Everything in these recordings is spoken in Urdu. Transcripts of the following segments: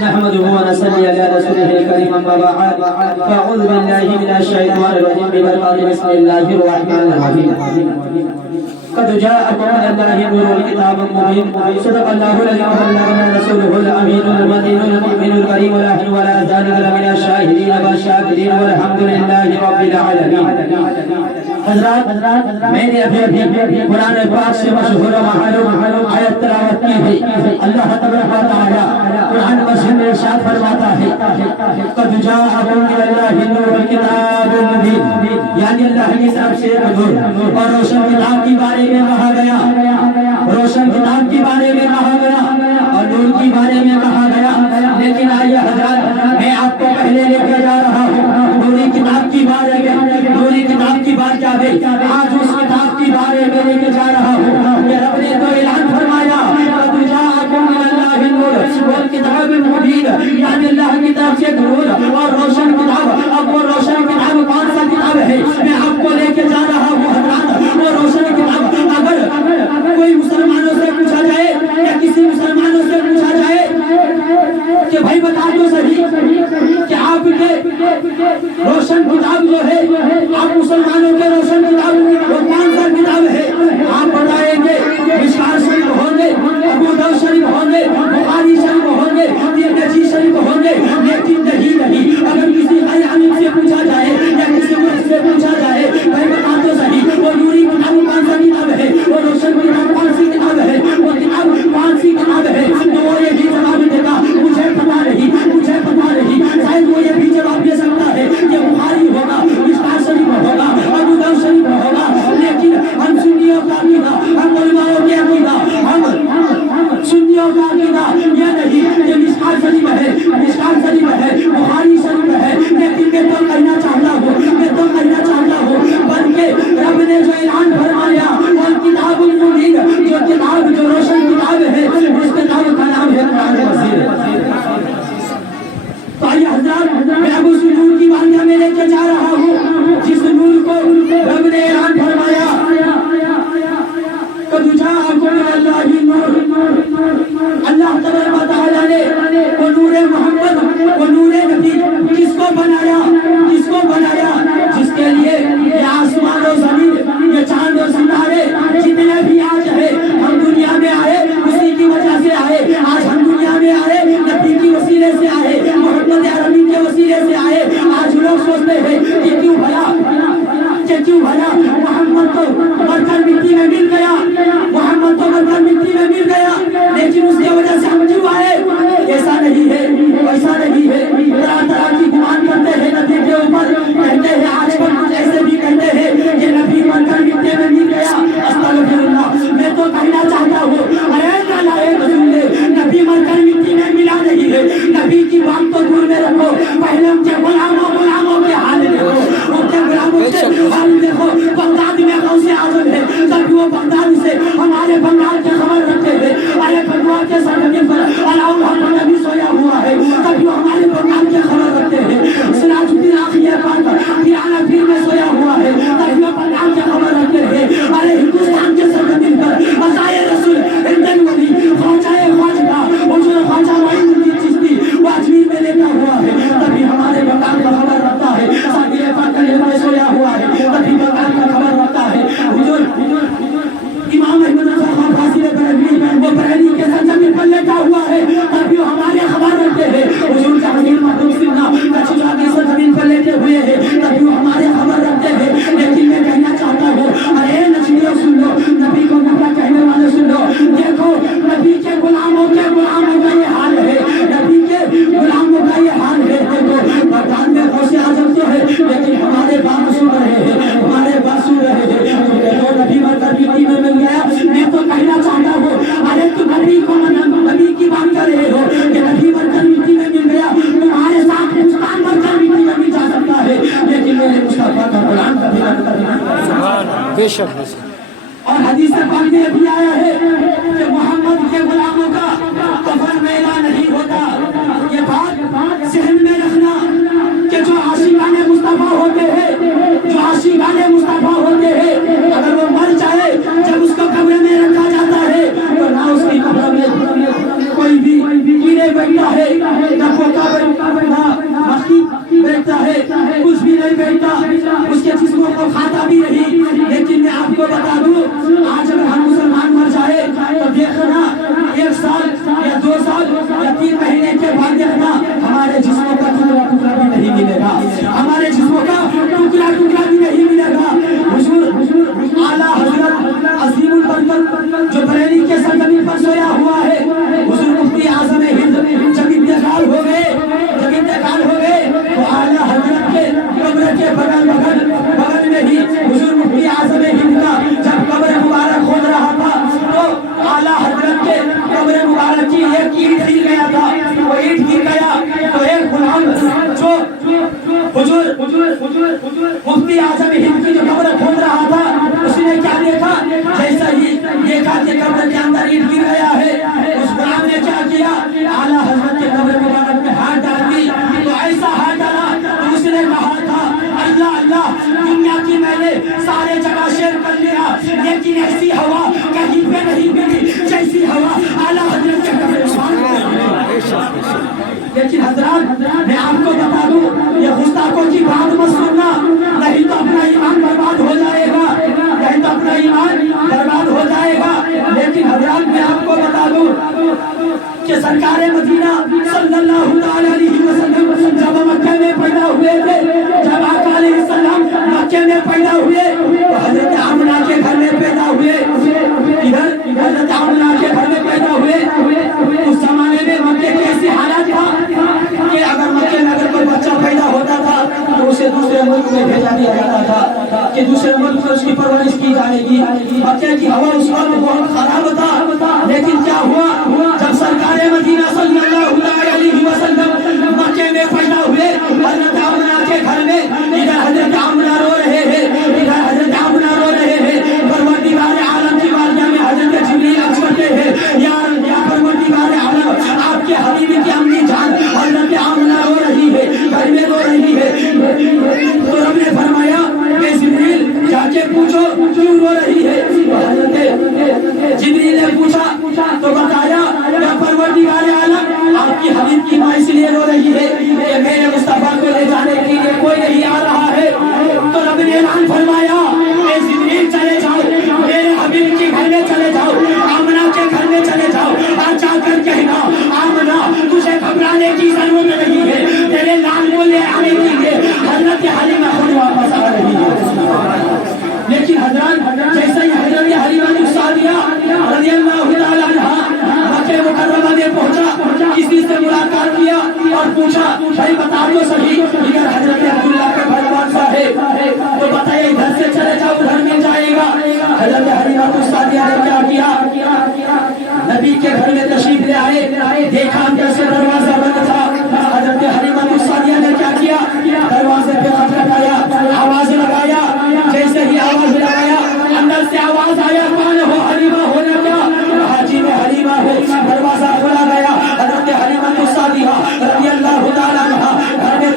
نحمده ونصلي على رسوله الكريم أما بعد فأعوذ بالله من الشيطان الرجيم بسم الله الرحمن الرحيم قد جاءكم من الله نور كتاب مبين صدق الله الذي وبلغنا رسوله الأمين المدين المؤمن الكريم الأهل ولا ذلك من الشاهدين والشاكرين والحمد لله رب العالمين. حضرات میں نے ابھی قرآن پاک سے مشہور و معلوم آیت تلاوت کی ہے. اللہ تبارک و تعالی قرآن مجید میں ارشاد فرماتا ہے قد جاءکم من اللہ نور کتاب مبین، یعنی اللہ کی طرف سے نور اور روشن کتاب کے بارے میں کہا گیا، روشن کتاب کے بارے میں کہا گیا اور نور کے بارے میں کہا گیا. لیکن آئیے حضرات میں آپ کو پہلے لے کے جا رہا ہوں نوری کتاب کی بارے میں. نوری کتاب کی بات کیا ہے؟ آج اس کتاب کی بارے میں لے کے جا رہا ہوں کہ رب نے تو اعلان فرمایا قد جاءکم من اللہ نور والکتاب المبین، یعنی اللہ کی طرف سے نور اور روشن کتاب. اب وہ روشن کتاب کون سا کتاب ہے میں آپ کو لے کے جا رہا ہوں حضرات. وہ روشن کتاب اگر کوئی مسلمانوں سے پوچھا جائے یا کسی مسلمانوں سے پوچھا جائے کہ بھائی بتا دو صحیح کہ آپ کے روشن کتاب جو ہے آپ مسلمانوں کے روشن کتاب وہ کون سا کتاب ہے، آپ بتائیں گے مشکوٰۃ شریف ہوں گے، ابو داؤد شریف ہوں گے، بخاری شریف ہوں گے، ترمذی شریف ہوں گے. لیکن نہیں اگر کسی غیر عالم سے پوچھا جائے یا کسی ملک سے پوچھا جائے بھائی بتا دو صحیح وہ نوری کتاب کون سا کتاب ہے، وہ روشن کتاب کون سی کتاب ہے، وہ کتاب کون سی کتاب ہے، تو وہ یہی جواب دے گا مجھے پتا نہیں، مجھے پتا نہیں. شاید وہ یہ بھی جواب دے سکتا ہے کہ بخاری ہوگا، مشکوٰۃ شریف ہوگا، ابو داؤد شریف ہوگا. لیکن ہم سنیوں کا عقیدہ، ہم علماءوں کے عقیدہ، ہم سنیوں کا عقیدہ یہ نہیں کہ مشکوٰۃ شریف ہے، مشکوٰۃ شریف ہے، بخاری شریف ہے. لیکن میں تو کہنا چاہتا ہوں بلکہ رب نے جو اعلان فرمایا وہ کتاب المبین، جو کتاب جو روشن کتاب ہے اس کتاب کا نام ہے قرآن مجید. تو آئیے حضرات میں اب اس نور کی بات میں لے کے جا رہا ہوں جس نور کو رب نے اعلان فرمایا قد جاءکم من اللہ نور. اللہ تبارک و تعالی نے وہ نور محمد، وہ نور نبی کس کو بنایا، کس کو بنایا؟ جس کے لیے یہ آسمان و زمین، یہ چاند و ستارے جتنے بھی آج ہے ہم دنیا میں آئے اسی کی وجہ سے آئے. آج ہم دنیا میں آئے نبی کی وسیلے سے آئے، محمد عربی کے وسیلے سے آئے. آج لوگ سوچتے ہیں کہ کیوں بھلا محمد تو مر کر مٹی میں مل گیا، محمد تو مر کر مٹی میں مل گیا لیکن اس کی وجہ سے ہم کیوں آئے؟ ایسا نہیں ہے، ایسا نہیں ہے. طرح طرح کی گمان کرتے ہیں نبی کے اوپر، کہتے ہیں آج کل کچھ ایسے بھی کہتے ہیں کہ نبی مر کر مٹی میں مل گیا. استغفر اللہ. میں تو کہنا چاہتا ہوں اے اللہ اے رسول، نبی مر کر مٹی میں ملا نہیں ہے. نبی کی بات تو دور میں رکھو، پہلے ان کے غلاموں کے حال دیکھو، ان کے غلاموں کے حال دیکھو. بغداد میں غوث اعظم ہے، جب وہ بغداد سے ہمارے بنگال کی خبر رکھتے ہیں ارے بنگال کے سرحد پر علاؤ الحق نبی سویا ہوا ہے، تب وہ ہمارے بنگال کی خبر رکھتے ہیں. سراج الدین آخری پاک پیرانا پیر میں سویا ہوا ہے، تب وہ بنگال کی خبر رکھتے ہیں. ارے ہندوستان کے سرحد پر عزائے رسول ہندن ولی خواجہ خواجہ حضور خواجہ معین الدین چشتی وہ اجمیر میں لیٹا ہوا ہے، تبھی ہمارے بنگال کا خبر رکھتا ہے. ساقی پاک میں سویا ہوا ہے، تبھی بنگال کا خبر رکھتا ہے. حضور امام احمد رضا خان فاضل بریلوی وہ بریلی کے زمین پر لیٹا ہوا ہے، تبھی وہ ہمارے خبر رکھتے ہیں. حضور جہانگیر محمود سننا کچھا کی زمین پر لیٹے ہوئے ہیں، تبھی وہ ہمارے خبر رکھتے ہیں. لیکن میں کہنا چاہتا ہوں ارے نچلیوں سن لو، نبی کو نبی کہنے والے سن لو. دیکھو نبی کے غلاموں کا یہ حال ہے، نبی کے غلاموں کا یہ حال ہے. دیکھو بغداد میں غوث اعظم تو ہے لیکن ہمارے بات سن رہے ہیں، ہمارے بات سن رہے ہیں. دیکھو نبی مر کر مٹی میں مل گیا. میں تو کہنا چاہتا ہوں ارے تم نبی کی بات کر رہے ہو کہ نبی مر کر مٹی میں مل گیا. تمہارے ساتھ ہندوستان مر کر مٹی میں مل جا سکتا ہے لیکن میرے مصطفیٰ کا قرآن کبھی نہ بے شک. اور حدیث پاک میں بھی آیا ہے کہ محمد کے غلاموں کا کفن میلا نہیں ہوتا. یہ بات ذہن میں رکھنا کہ جو عاشقان مصطفیٰ ہوتے ہیں، جو عاشقان مصطفیٰ ہوتے ہیں، اگر وہ مر جائے جب اس کو قبر میں رکھا جاتا ہے تو نہ اس کی قبر میں کوئی بھی کیڑے بیٹھتا ہے نہ کوئی مکھی بیٹھتا ہے، کچھ بھی نہیں بیٹھتا، اس کے جسموں کو کھاتا بھی نہیں۔ لیکن میں آپ کو بتا دوں، آج اگر ہم مسلمان مر جائے تو دیکھنا 1 سال یا 2 سال یا 3 مہینے کے بعد دیکھنا ہمارے جسموں کا ٹکڑا بھی نہیں ملے گا، ہمارے جسموں کا ٹکڑا بھی نہیں ملے گا۔ حضور اعلیٰ حضرت عظیم البرکت جو بریلی کے سرزمین پر سویا ہوا ہے، حضور مفتی اعظم ہند جب انتقال ہو گئے تو اعلیٰ حضرت کے قبر کے بغل میں ہی حضور مفتی اعظم ہند کا جب قبر مبارک کھود رہا تھا تو اعلیٰ حضرت کے قبر مبارک کی ایک اینٹ گر گیا تھا۔ وہ اینٹ گر گیا تو ایک غلام جو حضور مفتی اعظم ہند کی جو قبر کھود رہا تھا، اس نے کیا دیکھا؟ جیسا ہی دیکھا کہ قبر کے اندر اینٹ گر گیا ہے، اس غلام نے کیا کیا؟ اعلیٰ حضرت کے قبر مبارک میں ہاتھ ڈال دی۔ تو ایسا ہاتھ ڈالا تو اس نے کہا تھا، اللہ اللہ، دنیا کی میں نے سارے جگہ شیئر کر لیا، لیکن ایسی ہوا کہیں پہ نہیں ملی جیسی ہوا اعلیٰ حضرت کے قبر مبارک میں۔ لیکن حضرات میں آپ کو بتا دوں، یہ گستاخوں کی بات مت سننا، نہیں تو اپنا ایمان برباد ہو جائے گا، نہیں تو اپنا ایمان برباد ہو جائے گا۔ لیکن حضرات میں آپ کو بتا دوں کہ سرکار مدینہ صلی اللہ علیہ وسلم جب مکہ میں پیدا ہوئے تھے، جب آقا علیہ السلام مکہ میں پیدا ہوئے تو حضرت آمنہ کے گھر میں پیدا ہوئے۔ ادھر حضرت آمنہ کے گھر میں پیدا ہوئے۔ اس زمانے میں مکے کی ایسی حالات تھا کہ اگر مکے میں اگر کوئی بچہ پیدا ہوتا تھا تو اسے دوسرے ملک میں بھیجا دیا جاتا تھا کہ دوسرے ملک میں اس کی پرورش کی جائے گی۔ مکے کی ہوا اس وقت بہت خراب تھا، لیکن کیا ہوا؟ جب سرکار مدینہ صلی اللہ علیہ وسلم مکے میں پیدا ہوئے، حضرت آمنہ کے گھر میں ادھر حضرت آمنہ رو رہے ہیں، ادھر حضرت آمنہ رو رہے ہیں۔ پروردگار عالم کی بارگاہ میں حضرت جبریل عرض کرتے ہیں، یا پروردگار عالم، آپ کے حبیب کی امی جان حضرت آمنہ رو رہی ہے، گھر میں رو رہی ہے۔ تو رب نے فرمایا کہ جبریل جا کے پوچھو کیوں رو رہی ہے۔ حضرت جبریل نے پوچھا تو بتایا کہ پروردگار عالم، آپ کی حبیب کی ماں اس لیے رو رہی ہے کہ میرے مصطفیٰ کو لے جانے کے لیے کوئی نہیں آ رہا ہے۔ تو رب نے اعلان فرمایا کہ جبریل چلے جاؤ، میرے حبیب کے گھر میں چلے جاؤ، آمنہ کے گھر میں چلے جاؤ، اور جا کر کہنا آمنہ تجھے گھبرانے کی ضرورت نہیں ہے، تیرے لال کو لے آنے کے لیے حضرت حلیمہ خود واپس آ رہی ہے۔ لیکن حضرات جیسا ہی حضرت حلیمہ السعدیہ رضی اللہ تعالی عنہا مکہ مکرمہ میں پہنچا، کسی سے ملاقات کیا اور پوچھا بھائی بتا دو صحیح ادھر حضرت عبداللہ کا گھر کون سا ہے؟ تو بتائیے ادھر سے چلے جاؤ ادھر مل جائے گا۔ حضرت حلیمہ السعدیہ نے کیا کیا؟ نبی کے گھر میں تشریف لے آئے، دیکھا اندر سے دروازہ بند تھا۔ حضرت حلیمہ السعدیہ نے کیا کیا؟ دروازے پہ ہاتھ لگایا، آواز لگایا، جیسے ہی آواز لگایا اندر سے آواز آیا، کون ہو؟ حلیمہ ہونے کا؟ حاجی میں حلیمہ ہو۔ دروازہ کھولا گیا، حضرت حلیمہ السعدیہ رضی اللہ تعالی عنہا گھر میں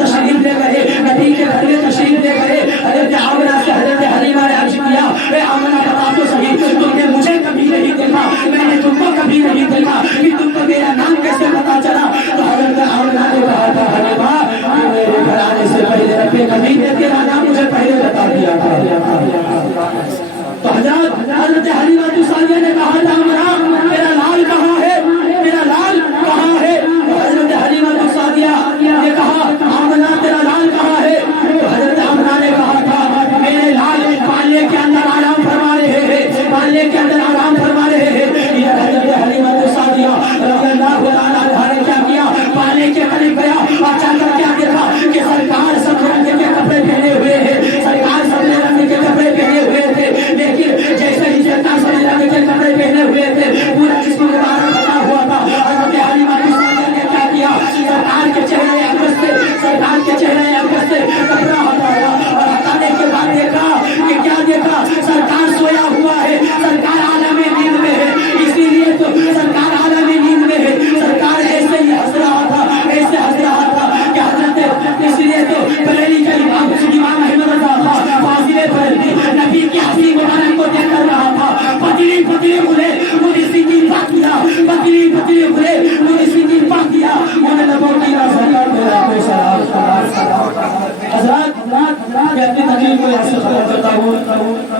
حضرات میں اپنی تقریر کو یہاں سے ختم کرتا ہوں.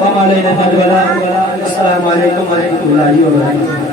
وما علینا الا البلاغ. السلام علیکم ورحمۃ اللہ وبرکاتہ.